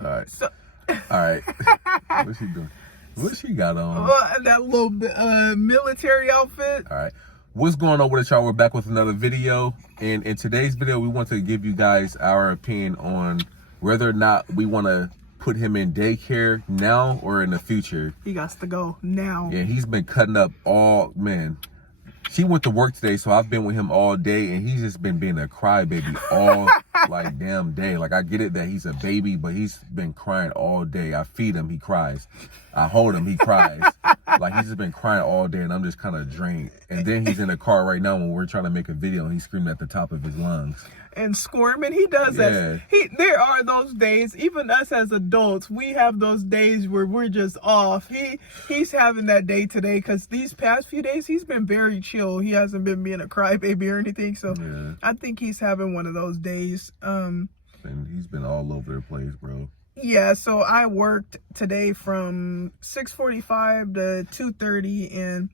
All right. So, All right. What's she doing? What she got on? That little military outfit. All right. What's going on with it, y'all? We're back with another video. And in today's video, we want to give you guys our opinion on whether or not we want to put him in daycare now or in the future. He got to go now. Yeah, he's been cutting up all, man. She went to work today, so I've been with him all day, and he's just been being a crybaby all like damn day. Like, I get it that he's a baby, but he's been crying all day. I feed him, he cries. I hold him, he cries. Like, he's just been crying all day, and I'm just kind of drained. And then he's in the car right now when we're trying to make a video, and he's screaming at the top of his lungs. And squirming, he does that. There are those days, even us as adults, we have those days where we're just off. He's having that day today because these past few days he's been very chill. He hasn't been being a crybaby or anything. So yeah. I think he's having one of those days. And he's been all over the place, bro. Yeah, so I worked today from 6:45 to 2:30, and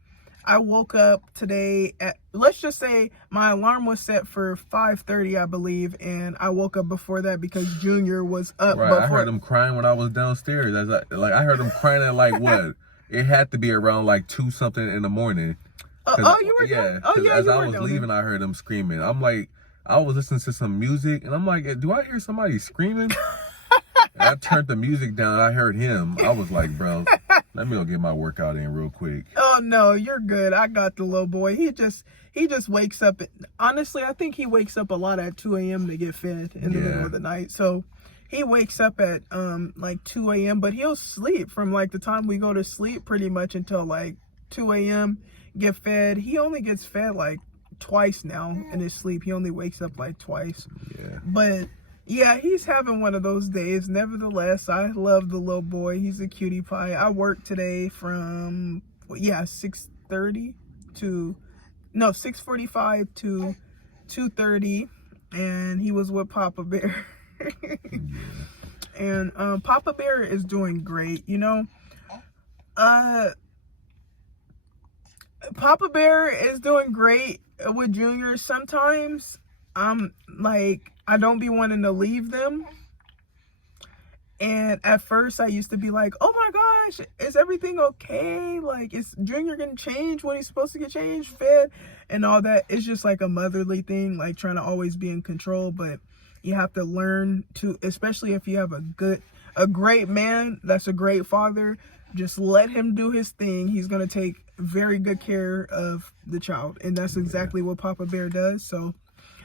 I woke up today at, let's just say my alarm was set for 5:30, I believe, and I woke up before that because Junior was up. Right, I heard him crying when I was downstairs. I heard him crying at like what? It had to be around like 2 something in the morning. You were yeah. Oh yeah, as I was leaving, I heard him screaming. I'm like, I was listening to some music, and I'm like, do I hear somebody screaming? And I turned the music down. I heard him. I was like, bro, let me go get my workout in real quick. Oh no, you're good. I got the little boy. He just wakes up. Honestly, I think he wakes up a lot at 2 a.m. to get fed in the middle of the night. So he wakes up at like 2 a.m. but he'll sleep from like the time we go to sleep pretty much until like 2 a.m. get fed. He only gets fed like twice now in his sleep. He only wakes up like twice. Yeah. But yeah, he's having one of those days. Nevertheless, I love the little boy. He's a cutie pie. I worked today from 6:30 to 6:45 to 2:30, and he was with Papa Bear. And Papa Bear is doing great, you know. Papa Bear is doing great with Junior. Sometimes I don't be wanting to leave them. And at first I used to be like, oh my gosh, is everything okay? Like, is Junior getting changed when he's supposed to get changed, fed, and all that? It's just like a motherly thing, like trying to always be in control. But you have to learn to, especially if you have a great man that's a great father, just let him do his thing. He's going to take very good care of the child. And that's exactly what Papa Bear does. So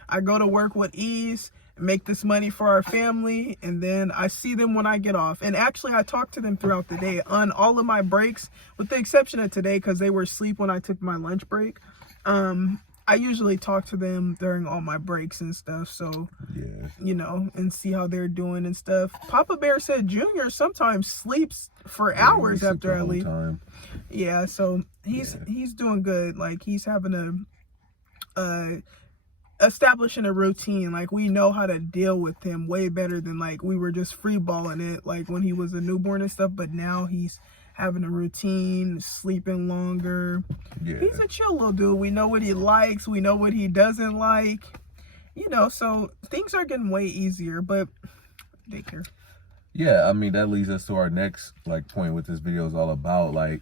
I go to work with ease, make this money for our family, and then I see them when I get off. And actually, I talk to them throughout the day on all of my breaks, with the exception of today because they were asleep when I took my lunch break. I usually talk to them during all my breaks and stuff, so yeah, you know, and see how they're doing and stuff. Papa Bear said Junior sometimes sleeps for hours after I leave. Yeah, so he's doing good. Like, he's having establishing a routine. Like, we know how to deal with him way better than like we were just free balling it like when he was a newborn and stuff. But now he's having a routine, sleeping longer. Yeah. He's a chill little dude. We know what he likes, we know what he doesn't like, you know, so things are getting way easier. But daycare. Yeah, I mean, that leads us to our next like point what this video is all about. Like,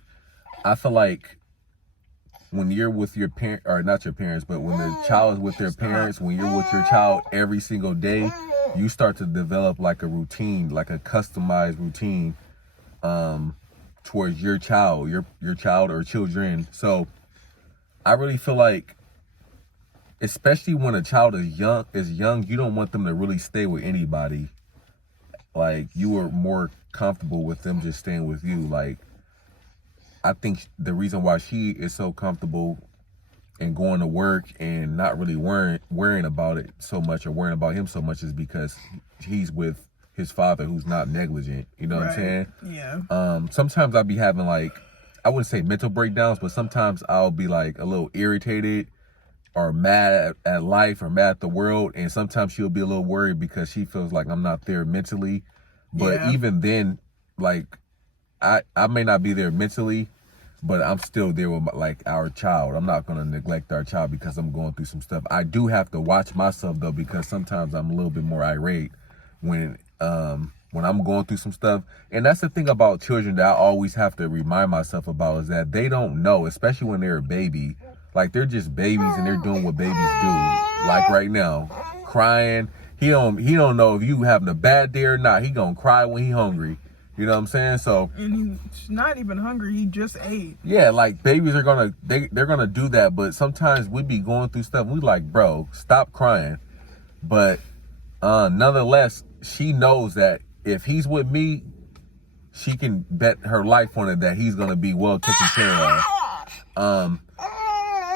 I feel like when you're with your parent, or not your parents, but when the child is with their parents, when you're with your child every single day, you start to develop like a routine, like a customized routine towards your child, your child or children. So I really feel like, especially when a child is young, you don't want them to really stay with anybody. Like, you are more comfortable with them just staying with you. Like, I think the reason why she is so comfortable and going to work and not really worrying about it so much, or worrying about him so much, is because he's with his father, who's not negligent. You know what I'm saying? Yeah. Sometimes I'll be having like, I wouldn't say mental breakdowns, but sometimes I'll be like a little irritated or mad at life or mad at the world. And sometimes she'll be a little worried because she feels like I'm not there mentally. But even then, like, I may not be there mentally, but I'm still there with our child. I'm not going to neglect our child because I'm going through some stuff. I do have to watch myself though, because sometimes I'm a little bit more irate when when I'm going through some stuff. And that's the thing about children that I always have to remind myself about, is that they don't know, especially when they're a baby. Like, they're just babies and they're doing what babies do. Like right now, crying. He don't know if you having a bad day or not. He gonna cry when he hungry. You know what I'm saying? So, and he's not even hungry. He just ate. yeah, like babies are gonna they're gonna do that. But sometimes we be going through stuff. We like, bro, stop crying. But nonetheless, she knows that if he's with me, she can bet her life on it that he's gonna be well taken care of.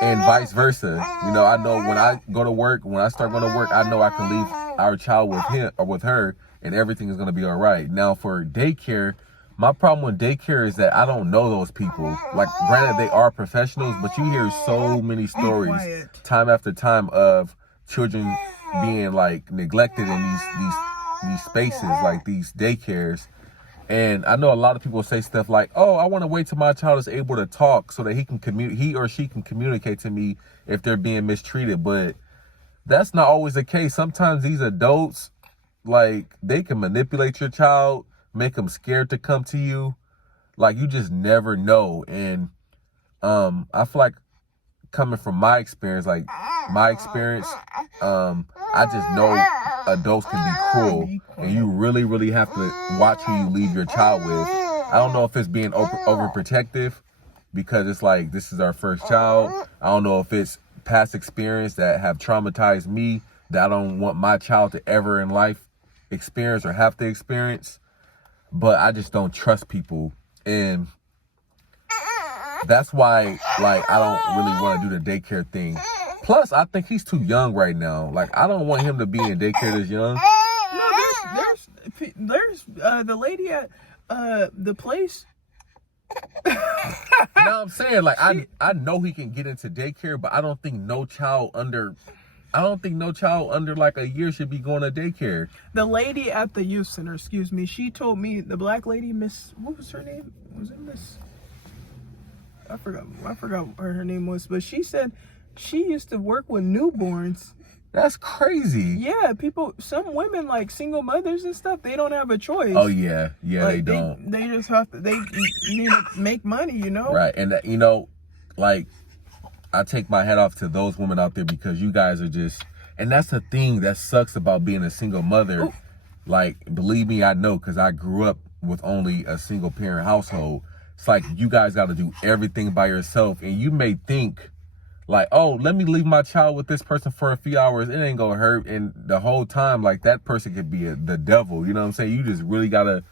And vice versa. You know, I know when I go to work, when I start going to work, I know I can leave our child with him or with her, and everything is going to be all right. Now, for daycare, my problem with daycare is that I don't know those people. Like, granted, they are professionals, but you hear so many stories time after time of children being like neglected in these spaces, like these daycares. And I know a lot of people say stuff like, oh, I want to wait till my child is able to talk so that he or she can communicate to me if they're being mistreated. But that's not always the case. Sometimes these adults, like, they can manipulate your child, make them scared to come to you. Like, you just never know. And I feel like, coming from my experience, I just know adults can be cruel, and you really, really have to watch who you leave your child with. I don't know if it's being overprotective because it's like, this is our first child. I don't know if it's past experience that have traumatized me that I don't want my child to ever in life experience or have to experience. But I just don't trust people, and that's why, like, I don't really want to do the daycare thing. Plus, I think he's too young right now. Like, I don't want him to be in daycare this young. No, there's the lady at the place. No, I'm saying, like, I know he can get into daycare, but I don't think no child under like a year should be going to daycare. The lady at the youth center, excuse me, she told me, the black lady, Miss, what was her name? Was it Miss? I forgot what her name was, but she said she used to work with newborns. That's crazy. Yeah, some women, like single mothers and stuff, they don't have a choice. Oh yeah, like, they don't. They just have to. They need to make money, you know. Right, and you know, like, I take my hat off to those women out there, because you guys are just, and that's the thing that sucks about being a single mother. Ooh. Like, believe me, I know, because I grew up with only a single parent household. It's like, you guys got to do everything by yourself, and you may think like, oh, let me leave my child with this person for a few hours, it ain't gonna hurt. And the whole time, like, that person could be the devil. You know what I'm saying? You just really gotta,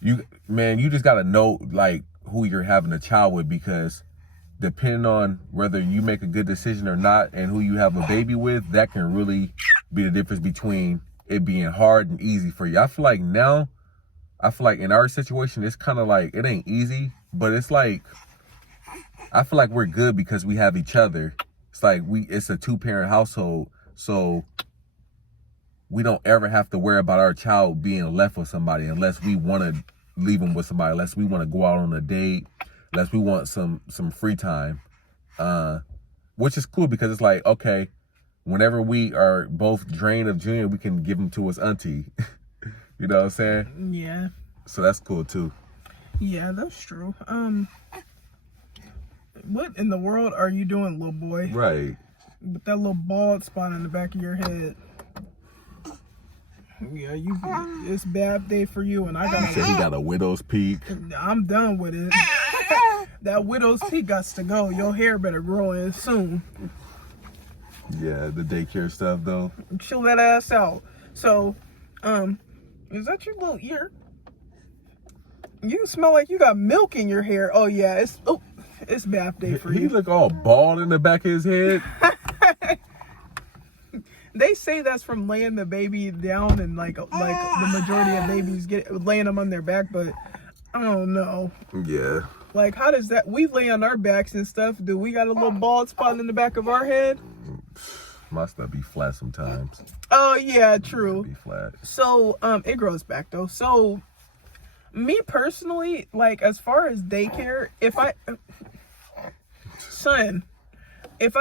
you just gotta know, like, who you're having a child with, because depending on whether you make a good decision or not and who you have a baby with, that can really be the difference between it being hard and easy for you. I feel like in our situation, it's kind of like, it ain't easy, but it's like, I feel like we're good because we have each other. It's like it's a 2-parent household, so we don't ever have to worry about our child being left with somebody unless we want to leave them with somebody, unless we want to go out on a date, unless we want some free time, which is cool because it's like, okay, whenever we are both drained of Junior, we can give him to his auntie. You know what I'm saying? Yeah. So that's cool too. Yeah, that's true. What in the world are you doing, little boy? Right. With that little bald spot on the back of your head. Yeah, it's a bad day for you, and I got. He got a widow's peak. I'm done with it. That widow's peak got to go. Your hair better grow in soon. Yeah, the daycare stuff though. Chill that ass out. So, is that your little ear? You smell like you got milk in your hair. Oh yeah, it's bath day for you. He look all bald in the back of his head. They say that's from laying the baby down, and like the majority of babies laying them on their back, but I don't know. Yeah. Like, how does that? We lay on our backs and stuff. Do we got a little bald spot in the back of our head? My stuff be flat sometimes. Oh yeah, true. Be flat. So it grows back though. So me personally, like, as far as daycare, if I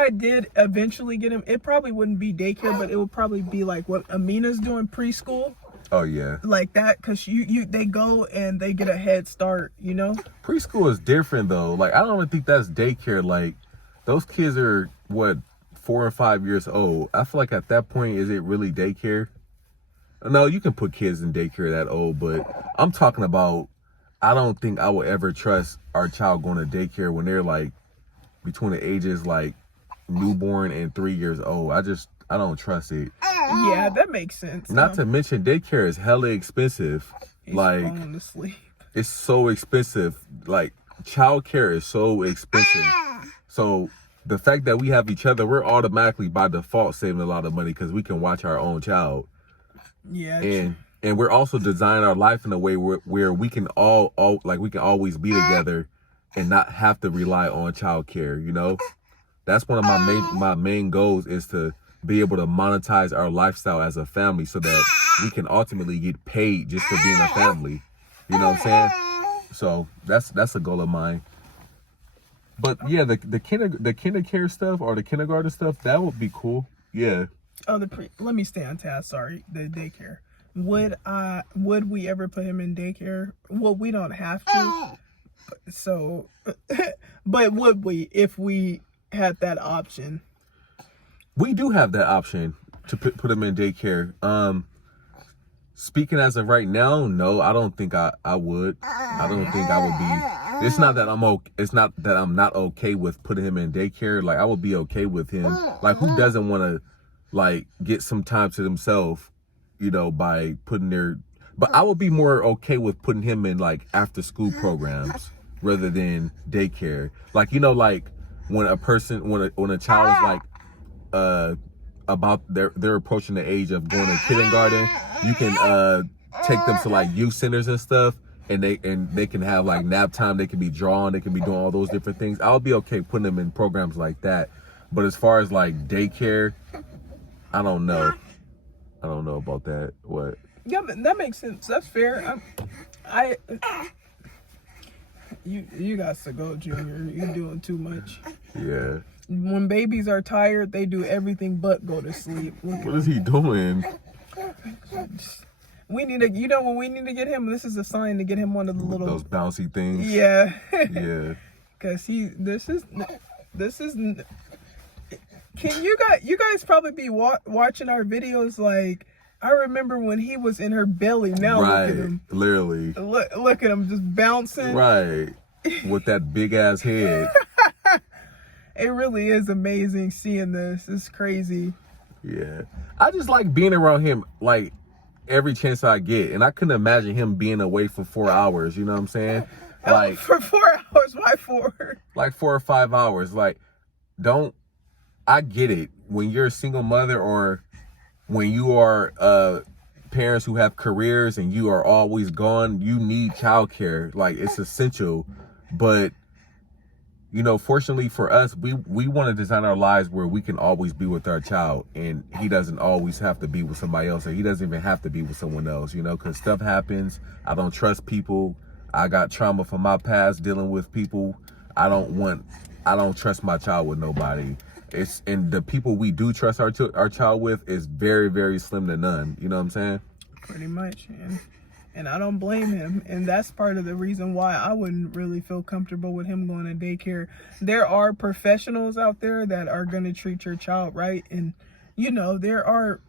did eventually get him, it probably wouldn't be daycare, but it would probably be like what Amina's doing, preschool. Oh yeah. like that, because they go and they get a head start, you know. Preschool is different though. Like I don't even think that's daycare. Like those kids are what 4 or 5 years old. I feel like at that point, is it really daycare? No, you can put kids in daycare that old, but I'm talking about. I don't think I would ever trust our child going to daycare when they're like between the ages like newborn and 3 years old. I don't trust it. Yeah, that makes sense. Not to mention daycare is hella expensive. He's like falling asleep. it's so expensive. Like childcare is so expensive. So the fact that we have each other, we're automatically by default saving a lot of money because we can watch our own child. Yeah. And we're also designing our life in a way where we can all like we can always be together and not have to rely on childcare, you know? That's one of my main goals is to be able to monetize our lifestyle as a family so that we can ultimately get paid just for being a family. You know what I'm saying? So that's a goal of mine. But yeah, the kinder care stuff or the kindergarten stuff, that would be cool. Yeah. Oh, let me stay on task. Sorry, the daycare. Would we ever put him in daycare? Well, we don't have to. So, but would we if we had that option? We do have that option to put him in daycare. Speaking as of right now, no, I don't think I would. I don't think I would be. It's not that I'm okay. It's not that I'm not okay with putting him in daycare. Like I would be okay with him. Like who doesn't want to, like, get some time to themselves, you know, by putting their. But I would be more okay with putting him in like after school programs rather than daycare. Like you know, like when a child is like about they're approaching the age of going to kindergarten, you can take them to like youth centers and stuff, and they can have like nap time, they can be drawing, they can be doing all those different things. I'll be okay putting them in programs like that. But as far as like daycare, I don't know about that. What? Yeah, that makes sense. That's fair. You got to go, Junior. You're doing too much. Yeah. When babies are tired, they do everything but go to sleep. What is he doing? We need to, when we need to get him, this is a sign to get him one of the little those bouncy things. Yeah. Yeah. Cause this is. Can you guys probably be watching our videos? Like I remember when he was in her belly. Now right. Look at him. Literally. Look at him just bouncing. Right. With that big ass head. It really is amazing seeing this. It's crazy. Yeah. I just like being around him like every chance I get. And I couldn't imagine him being away for 4 hours. You know what I'm saying? Like for 4 hours? Why 4? Like 4 or 5 hours. Like, I get it. When you're a single mother or when you are parents who have careers and you are always gone, you need childcare. Like, it's essential. But you know, fortunately for us, we want to design our lives where we can always be with our child, and he doesn't always have to be with somebody else, or he doesn't even have to be with someone else, you know, because stuff happens. I don't trust people. I got trauma from my past dealing with people. I don't trust my child with nobody. And the people we do trust our child with is very, very slim to none. You know what I'm saying? Pretty much, and I don't blame him. And that's part of the reason why I wouldn't really feel comfortable with him going to daycare. There are professionals out there that are going to treat your child right. And, you know, there are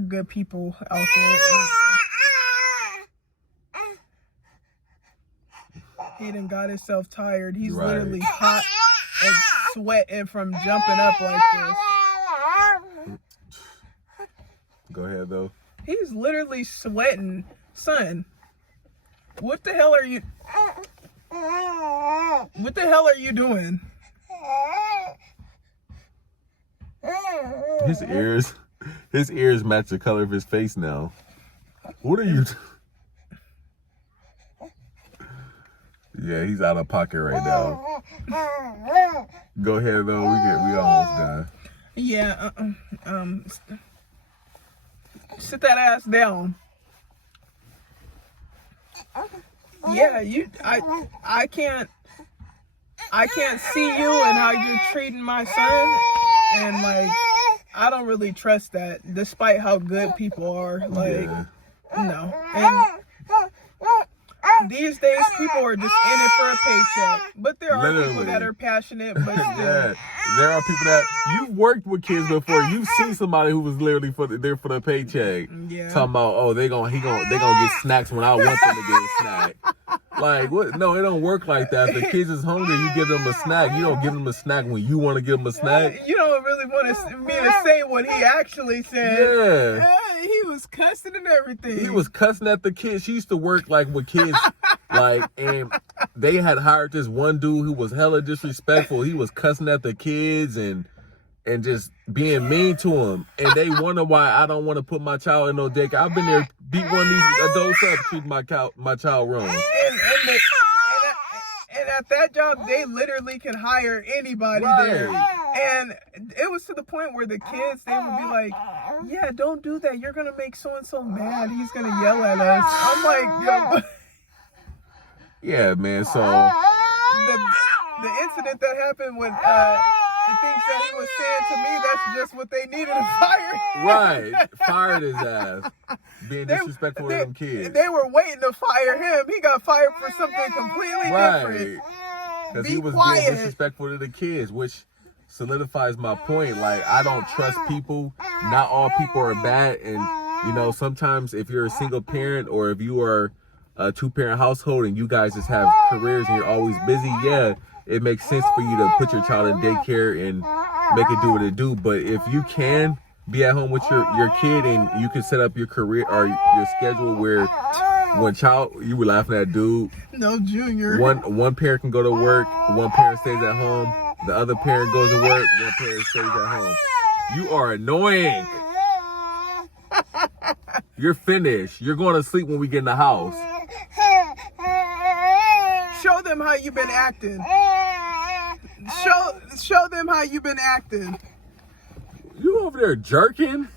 good people out there. He done got himself tired. He's right. Literally hot and sweating from jumping up like this. Go ahead, though. He's literally sweating. Son, what the hell are you doing? His ears match the color of his face now. What are you Yeah, he's out of pocket right now. Go ahead though, we almost done. Yeah, sit that ass down. Yeah, I can't see you and how you're treating my son, and like I don't really trust that, despite how good people are. Like, No. And these days, people are just in it for a paycheck. But there are people Literally. that are passionate, but still. Yeah, there are people that you've worked with kids before. You've seen somebody who was literally there for the paycheck. Yeah. Talking about, oh, they gonna get snacks when I want them to get a snack. Like what? No, it don't work like that. If the kids is hungry, you give them a snack. You don't give them a snack when you want to give them a snack. You don't really want me to say what he actually said. Yeah. He was cussing and everything. He was cussing at the kids. She used to work like with kids, like, and they had hired this one dude who was hella disrespectful. He was cussing at the kids and just being mean to them. And they wonder why I don't want to put my child in no daycare. I've been there, beat one of these adults up, treating my child wrong. And at that job, they literally can hire anybody there. And it was to the point where the kids, they would be like, yeah, don't do that. You're going to make so-and-so mad. He's going to yell at us. I'm like, yo. Yeah, man, so. The incident that happened with the things that he was saying to me, that's just what they needed to fire. Right. Fired his ass. Being disrespectful to them kids. They were waiting to fire him. He got fired for something completely different. Because he was being disrespectful to the kids, which solidifies my point. Like, I don't trust people. Not all people are bad. And, you know, sometimes if you're a single parent or if you are a two-parent household and you guys just have careers and you're always busy, yeah, it makes sense for you to put your child in daycare and make it do what it do. But if you can be at home with your kid and you can set up your career or your schedule where you were laughing at dude. No, Junior. One parent can go to work, one parent stays at home, the other parent goes to work, one parent stays at home. You are annoying. You're finished. You're going to sleep when we get in the house. Show them how you've been acting. Show them how you've been acting. You over there jerking?